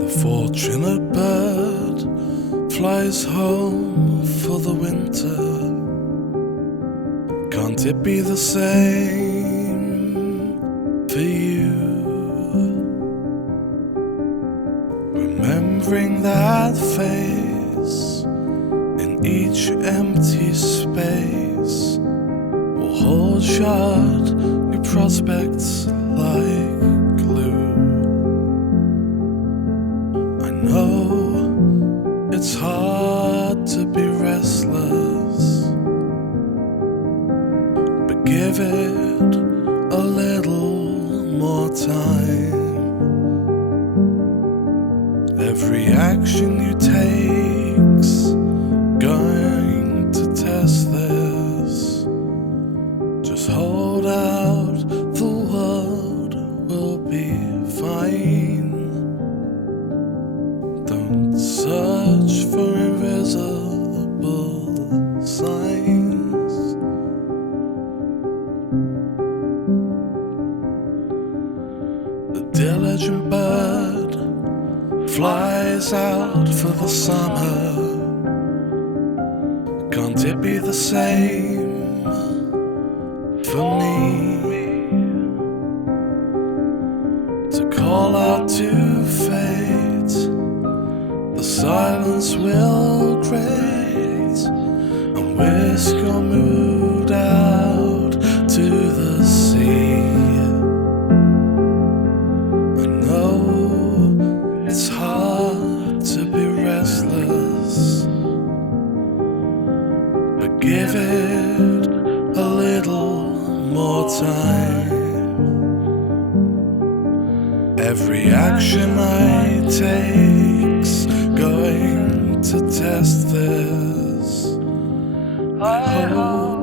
The fortunate bird flies home for the winter. Can't it be the same for you? Remembering that face in each empty space will hold shut your prospects like glue. I know it's hard to be restless, but give it a little more time. Every action you take's going to test this. Just hold out, the world will be fine. Don't search for invisible signs. The diligent bird flies out for the summer. Can't it be the same for me? To call out to fate, the silence will create and whisk your mood out to the sea. I know it's hard to be restless, but give it a little more time. Every action I take's going to test this. I hope